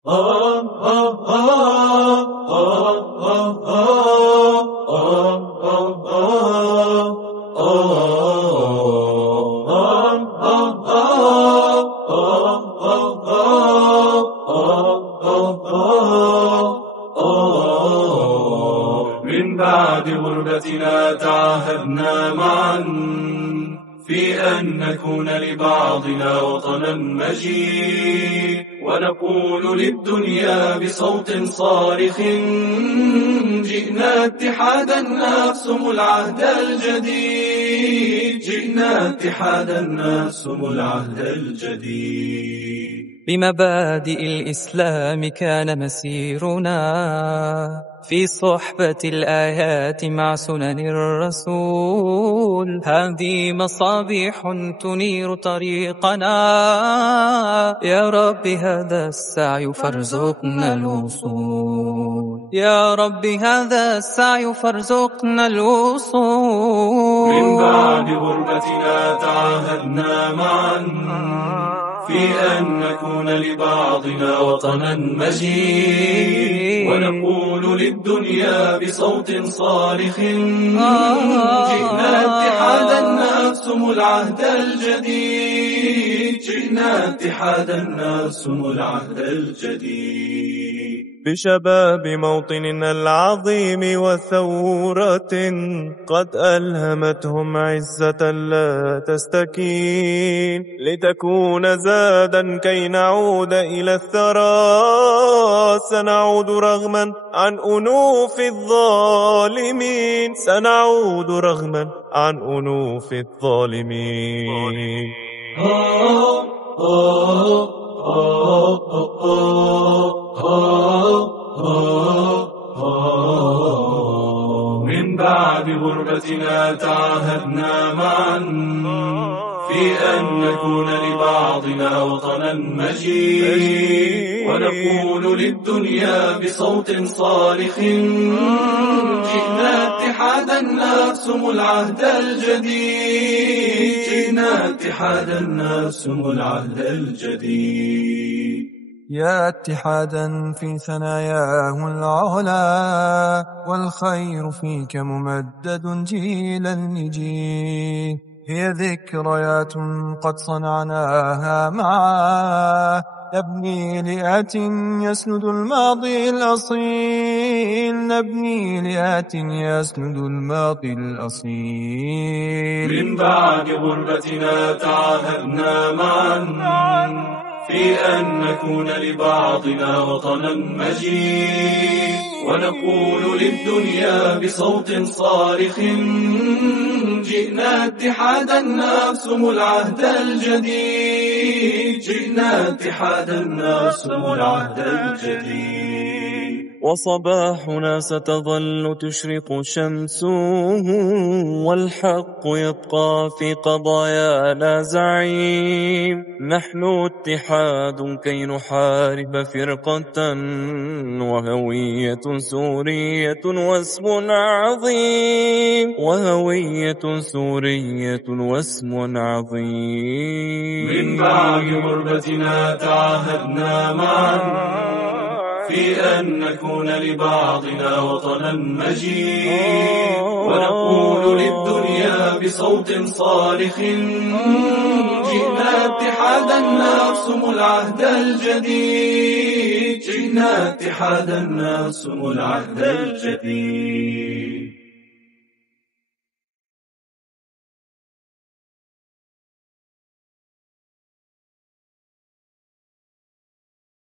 من بعد غربتنا تعاهدنا معا في أن نكون لبعضنا وطنا مجيد، ونقول للدنيا بصوت صارخ: جئنا اتحادا نقسم العهد الجديد، جئنا اتحادا نقسم العهد الجديد. بمبادئ الإسلام كان مسيرنا في صحبة الآيات مع سنن الرسول، هذه مصابيح تنير طريقنا، يا رب هذا السعي فارزقنا الوصول، يا رب هذا السعي فارزقنا الوصول. من بعد غربتنا تعاهدنا معا في أن نكون لبعضنا وطنا مجيد، ونقول للدنيا بصوت صارخ: جئنا اتحادا نقسم العهد الجديد، جئنا اتحادا نقسم العهد الجديد. بشباب موطننا العظيم وثورة قد ألهمتهم عزة لا تستكين، لتكون زادا كي نعود إلى الثرى، سنعود رغما عن أنوف الظالمين، سنعود رغما عن أنوف الظالمين. من بعد غربتنا تعاهدنا معا في أن نكون لبعضنا وطنا مجيد، ونقول للدنيا بصوت صارخ: جئنا اتحادا نقسم العهد الجديد، جئنا اتحادا نقسم العهد الجديد. يا اتحادا في ثناياه العلا، والخير فيك ممدد جيلا لجيل، هي ذكريات قد صنعناها معا، نبني لآت يسند الماضي الأصيل، نبني لآت يسند الماضي الأصيل. من بعد غربتنا تعاهدنا معا في أن نكون لبعضنا وطنا مجيد، ونقول للدنيا بصوت صارخ: جئنا اتحادا نقسم العهد الجديد، جئنا اتحادا نقسم العهد الجديد. وصباحنا ستظل تشرق شمسه، والحق يبقى في قضايانا زعيم، نحن اتحاد كي نحارب فرقة، وهوية سورية واسم عظيم، وهوية سورية واسم عظيم. من بعد غربتنا تعاهدنا معا في أن نكون لبعضنا وطنا مجيد، ونقول للدنيا بصوت صارخ: جئنا اتحادا نقسم العهد الجديد، جئنا اتحادا نقسم العهد الجديد.